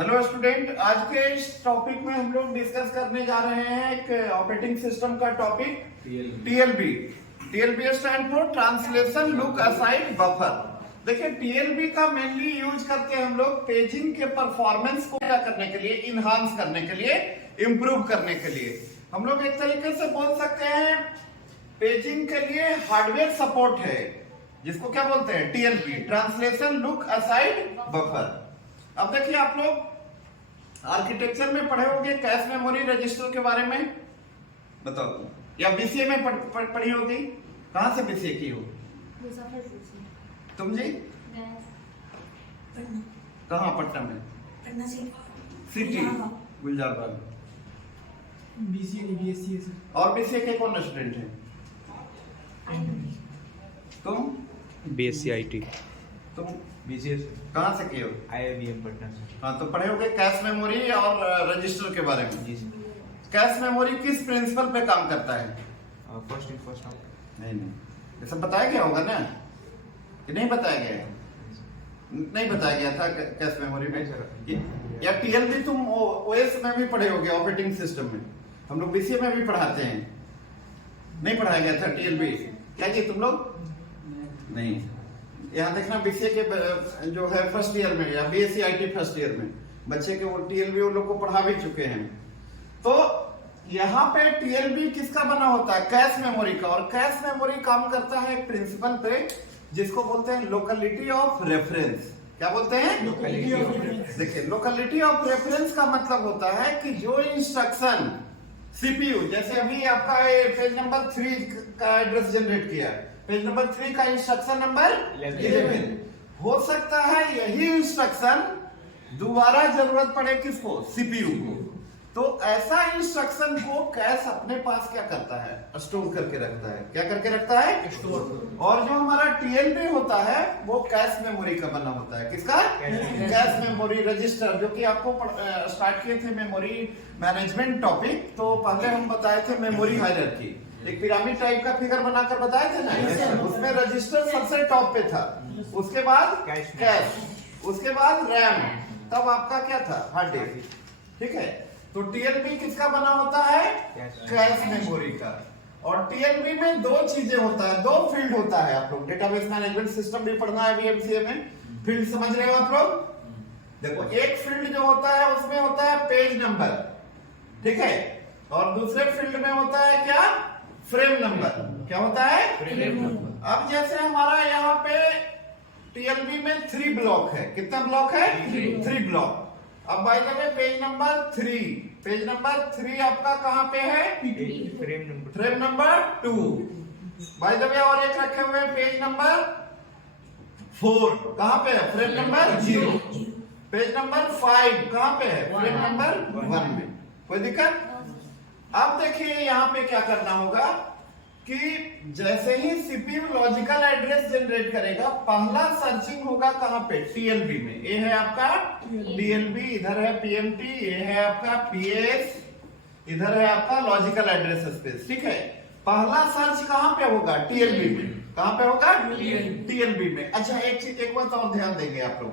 Hello student, आज के इस टॉपिक में हम लोग डिस्कस करने जा रहे हैं एक ऑपरेटिंग सिस्टम का topic TLB. TLB stand for translation look aside buffer. देखिए, टीएलबी का मेनली यूज करते हैं हम लोग पेजिंग के परफॉर्मेंस को क्या करने के लिए, इनहांस करने के लिए, इंप्रूव करने के लिए। हम लोग एक तरीके से बोल सकते हैं पेजिंग के लिए हार्डवेयर सपोर्ट है, जिसको क्या बोलते हैं, TLB, translation look aside buffer. अब देखिए, आप लोग आर्किटेक्चर में पढ़े होंगे कैश मेमोरी रजिस्टर के बारे में, बताओ, या बीसीए में पढ़ी होगी। कहां से बीसीए की हो तुम जी? कहां? पटना में? पटना सिटी गुलजारबाग। बीसीए नहीं, बीएससी है सर। और बीसीए के कौन स्टूडेंट है? तुम? BSc IT. तुम बीसीए कहां से किए हो? आईआईबीएम पटना से। हाँ, तो पढ़े होंगे कैश मेमोरी और रजिस्टर के बारे में। जी सर। कैश मेमोरी किस प्रिंसिपल पे काम करता है? First in first out. नहीं, ये सब बताया गया होगा ना, कि नहीं बताया गया है? नहीं बताया गया था कैश मेमोरी में। या टीएलबी तुम ओएस में भी पढ़े होगे, ऑपरेटिंग सिस्टम में। हम लोग बीसीए में भी पढ़ाते हैं, नहीं पढ़ाया गया था टीएलबी? क्या किए तुम लोग? नहीं। यहाँ देखना, बीसीए के जो है फर्स्ट ईयर में या बीएससी आईटी फर्स्ट ईयर में बच्चे के वो टीएलबी वो लोग को पढ़ा भी चुके हैं। तो यहाँ पे टीएलबी किसका बना होता है? कैश मेमोरी का। और कैश मेमोरी काम करता है एक प्रिंसिपल पे, जिसको बोलते हैं लोकेलिटी ऑफ रेफरेंस। क्या बोलते हैं? Locality of reference. देखिए, लोकेलिटी ऑफ रेफरेंस का मतलब होता है कि जो इंस्ट्रक्शन सीपीयू, जैसे अभी आपका पेज नंबर 3 का एड्रेस जनरेट किया, पेज नंबर 3 का इंस्ट्रक्शन नंबर 11, हो सकता है यही इंस्ट्रक्शन दोबारा जरूरत पड़े किसको? सीपीयू को। तो ऐसा इंस्ट्रक्शन को कैश अपने पास क्या करता है? स्टोर करके रखता है। क्या करके रखता है? स्टोर। और जो हमारा टीएलबी होता है वो कैश मेमोरी का बना होता है। किसका? कैश मेमोरी रजिस्टर, जो कि आपको स्टार्ट किए थे मेमोरी मैनेजमेंट टॉपिक। तो पहले हम बताए थे मेमोरी हायरार्की, एक पिरामिड टाइप का फिगर बनाकर बताए थे ना। उसमें रजिस्टर सबसे टॉप पे था, उसके बाद कैश, उसके बाद रैम, तब आपका क्या था? Hard disk. ठीक है, तो टीएलबी किसका बना होता है? कैश मेमोरी का। और टीएलबी में दो चीजें होता है, दो फील्ड होता है। आप लोग डेटाबेस मैनेजमेंट सिस्टम भी पढ़ना है बीएमसीए में, फील्ड समझ रहे हो आप लोग? देखो, एक फील्ड जो होता है उसमें होता है पेज नंबर, ठीक है, और दूसरे फील्ड में होता है क्या? Frame number. क्या होता है? Frame number. अब जैसे हमारा यहाँ पे टीएलबी में 3 ब्लॉक है। कितना ब्लॉक है? 3 ब्लॉक। अब by the way page number 3, page number 3 आपका कहाँ पे है? Frame number 2। By the way और एक रखे हुए पेज नंबर 4, कहाँ पे है? Frame number 0। पेज नंबर 5 कहाँ पे है? फ्रेम नंबर 1 में। कोई दिक्कत? अब देखिए, यहाँ पे क्या करना होगा कि जैसे ही सीपीयू लॉजिकल एड्रेस जनरेट करेगा, पहला सर्चिंग होगा कहाँ पे? टीएलबी में। ये है आपका टीएलबी, इधर है पीएमटी, ये है आपका पीएस, इधर है आपका लॉजिकल एड्रेस स्पेस। ठीक है, पहला सर्च कहाँ पे होगा? टीएलबी में। कहाँ पे होगा? टीएलबी में। अच्छा, एक चीज, एक बात और ध्यान देंगे आप लोग,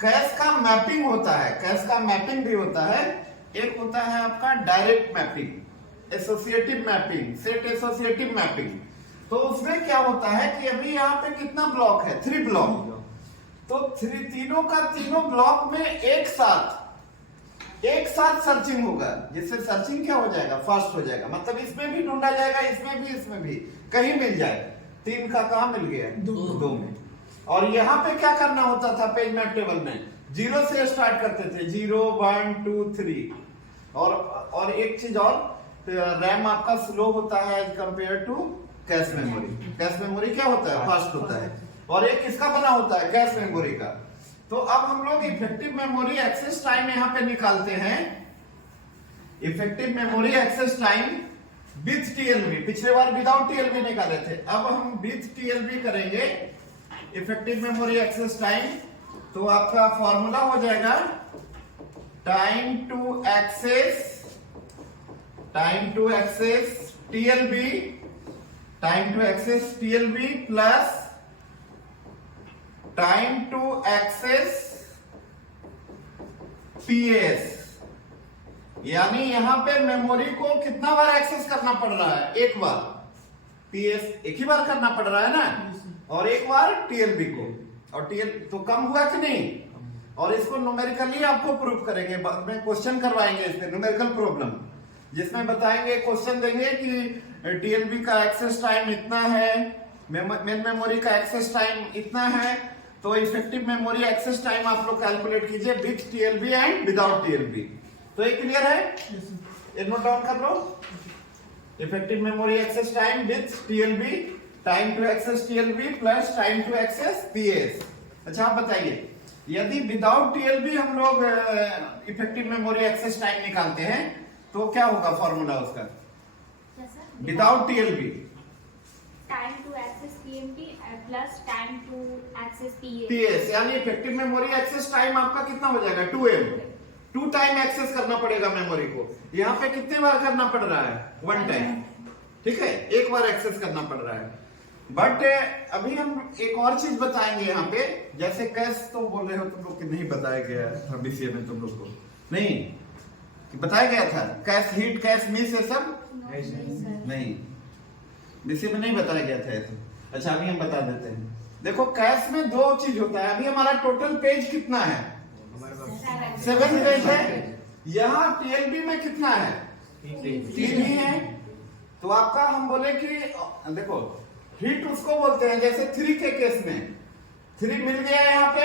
कैश का मैपिंग होता है, कैश का मैपिंग भी होता है। एक होता है आपका direct mapping, associative mapping, set associative mapping. तो उसमें क्या होता है कि अभी यहाँ पे कितना ब्लॉक है? 3 ब्लॉक। तो तीनों का तीनों ब्लॉक में एक साथ सर्चिंग होगा, जिससे सर्चिंग क्या हो जाएगा? फास्ट हो जाएगा। मतलब इसमें भी ढूंढा जाएगा, इसमें भी कहीं मिल जाए। 3 का कहाँ मिल गया? 2 में। और यहाँ पे क्या करना होता था? पेज मैप टेबल में 0 से स्टार्ट करते थे, 0 1 2 3। और एक चीज और, रैम आपका स्लो होता है as compared to cache memory. Cache memory क्या होता है? फास्ट होता है। और एक किसका बना होता है? कैश मेमोरी का। तो अब हम लोग इफेक्टिव मेमोरी एक्सेस टाइम यहाँ पे निकालते हैं। Effective memory access time with TLB, पिछले बार विदाउट टीएलबी निकाले थे, अब हम विथ टीएलबी करेंगे इफेक्टिव मेमोरी एक्सेस टाइम। तो आपका फॉर्मूला हो जाएगा time to access TLB, time to access TLB plus time to access PS, यानी यहाँ पे मेमोरी को कितना बार एक्सेस करना पड़ रहा है? एक बार। PS एक ही बार करना पड़ रहा है ना, और एक बार TLB को, और TL तो कम हुआ कि नहीं? और इसको न्यूमेरिकली आपको प्रूव करेंगे, बाद में क्वेश्चन करवाएंगे इसमें, न्यूमेरिकल प्रॉब्लम, जिसमें बताएंगे, क्वेश्चन देंगे कि TLB का एक्सेस टाइम इतना है, मेन मेमोरी का एक्सेस टाइम इतना है, तो इफेक्टिव मेमोरी एक्सेस टाइम आप लोग कैलकुलेट कीजिए with TLB and without TLB। तो ये क्लियर है? ये नोट डाउन कर लो। Effective memory access time with TLB, time to access TLB plus time to access PS। अच्छा आप बताइए, यदि विदाउट TLB हम लोग इफेक्टिव मेमोरी एक्सेस टाइम निकालते हैं तो क्या होगा फॉर्मूला उसका? Without TLB time to access PMT plus time to access PS, यानी इफेक्टिव मेमोरी एक्सेस टाइम आपका कितना हो जाएगा? 2M। 2 टाइम एक्सेस करना पड़ेगा मेमोरी को। यहाँ पे कितने बार करना पड़ रहा है? 1 टाइम। ठीक है, एक बार एक्सेस करना पड़ रहा है। बट अभी हम एक और चीज बताएंगे यहाँ पे, जैसे कैश तो बोल रहे हो तुम लोग कि नहीं बताया गया था BCA में तुम लोग को? नहीं कि बताया गया था? कैश हिट, कैश मिस, ये सब नहीं, BCA में नहीं बताया गया था ऐसे। अच्छा अभी हम बता देते हैं। देखो कैश में 2 चीज होता है। अभी हमारा टोटल पेज कितना है? 7 पेज है। यहाँ TLB में कितना है? 3 ही है। तो आपका हम बोले कि देखो हिट उसको बोलते हैं, जैसे 3 के केस में 3 मिल गया है यहाँ पे,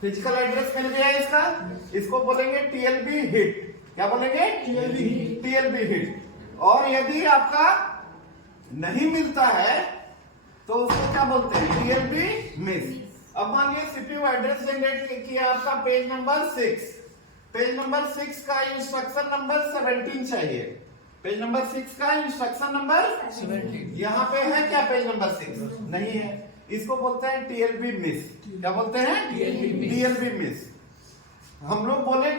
फिजिकल एड्रेस मिल गया है इसका, इसको बोलेंगे TLB हिट। क्या बोलेंगे? TLB hit. और यदि आपका नहीं मिलता है तो उसको क्या बोलते हैं? TLB miss. अब मान लीजिए CPU एड्रेस जनरेट किया आपका पेज नंबर 6, पेज नंबर 6 का इंस्ट्रक्शन नंबर 17 चाहिए। पेज नंबर 6 का इंस्ट्रक्शन नंबर 17 यहाँ पे है क्या? पेज नंबर 6 नहीं है, इसको बोलते हैं TLB मिस। क्या बोलते हैं? TLB miss. हम लोग बोले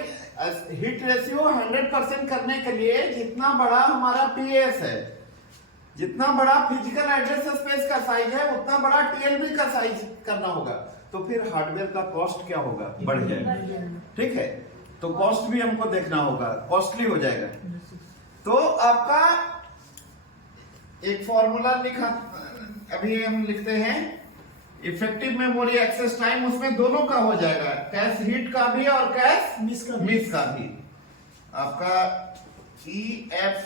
हिट रेशियो 100% करने के लिए जितना बड़ा हमारा PS है, जितना बड़ा फिजिकल एड्रेस स्पेस का साइज है, उतना बड़ा TLB का साइज करना होगा। तो फिर हार्डवेयर का कॉस्ट क्या होगा? बढ़ जाएगा। ठीक है, तो कॉस्ट भी हमको देखना होगा, कॉस्टली हो जाएगा। तो आपका एक फॉर्मूला लिखा, अभी हम लिखते हैं इफेक्टिव मेमोरी एक्सेस टाइम, उसमें दोनों का हो जाएगा, कैश हिट का भी और कैश मिस का भी। आपका EF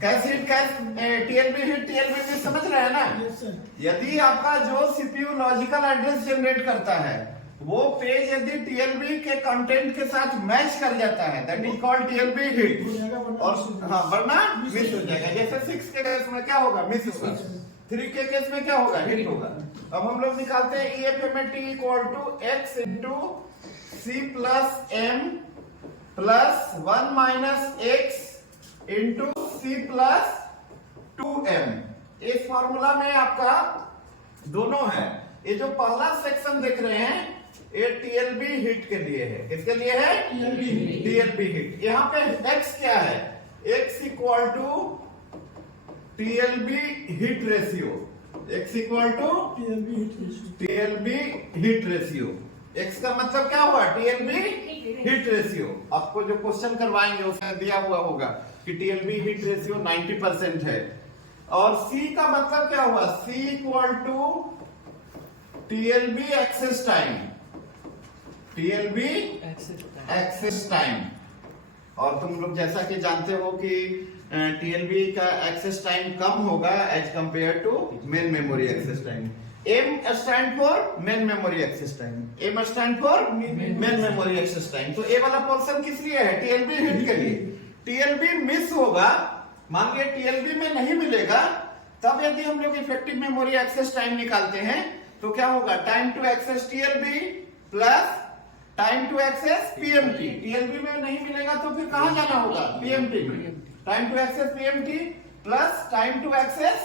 cache hit, cash TLB hit, TLB miss, समझ रहे हैं ना? यदि आपका जो CPU लॉजिकल एड्रेस जनरेट करता है वो पेज यदि TLB के कंटेंट के साथ मैच कर जाता है, that is called TLB hit. और हाँ, वरना मिस हो जाएगा। जैसे 6 के केस में क्या होगा? मिस होगा। 3 के केस में क्या होगा? हिट होगा। अब हम लोग निकालते हैं EFMT equal to X into C plus M plus 1 minus X into C plus 2M। इस फॉर्मूला में आपका दोनों है। ये जो पहला सेक्शन देख रहे हैं ये TLB हिट के लिए है। किसके लिए है? TLB hit. यहाँ पे X क्या है? X equal to TLB hit ratio. X equal to TLB hit ratio. X का मतलब क्या हुआ? TLB hit ratio. आपको जो क्वेश्चन करवाएंगे उसमें दिया हुआ होगा कि TLB हिट रेशियो 90% है। और C का मतलब क्या हुआ? C equal to TLB access time. TLB access time. और तुम लोग जैसा कि जानते हो कि TLB का एक्सेस टाइम कम होगा as compared to main memory access time. M stand for main memory access time, M stand for main memory access time. तो ए वाला पोर्शन किस लिए है? TLB हिट के लिए। TLB मिस होगा, मान लीजिए TLB में नहीं मिलेगा, तब यदि हम लोग इफेक्टिव मेमोरी एक्सेस टाइम निकालते हैं तो क्या होगा? Time to access TLB plus time to access PMT। TLB में नहीं मिलेगा तो फिर कहां जाना होगा? PMT में। Time to access PMT plus time to access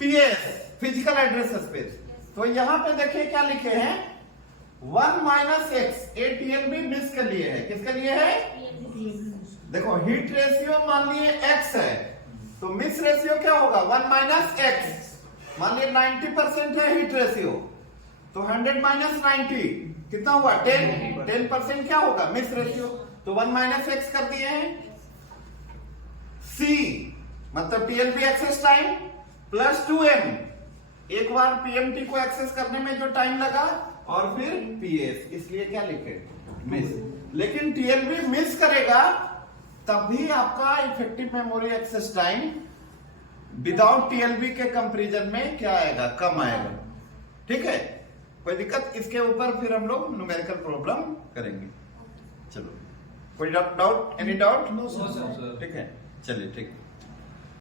PS, physical address space. तो यहाँ पे देखिए क्या लिखे हैं? 1 माइनस X। ये TLB मिस के लिए है। किसके लिए है? देखो हिट रेशियो मान लिए X है तो मिस रेशियो क्या होगा? 1 माइनस X। मान लीजिए 90% है हिट रेशियो तो 100 माइनस 90 कितना हुआ 10% क्या होगा मिस रेशियो, तो 1 माइनस एक्स कर दिए हैं। सी मतलब TLB access time plus 2m, एक बार पीएमटी को एक्सेस करने में जो टाइम लगा और फिर पीएस, इसलिए क्या लिखे मिस। लेकिन टीएलबी मिस करेगा तभी आपका effective memory access time without TLB के कंपैरिजन में क्या आएगा, कम आएगा। ठीक है, कोई दिक्कत, इसके ऊपर फिर हम लोग न्यूमेरिकल प्रॉब्लम करेंगे। चलो, कोई doubt, any doubt? No sir. ठीक है, चलिए ठीक।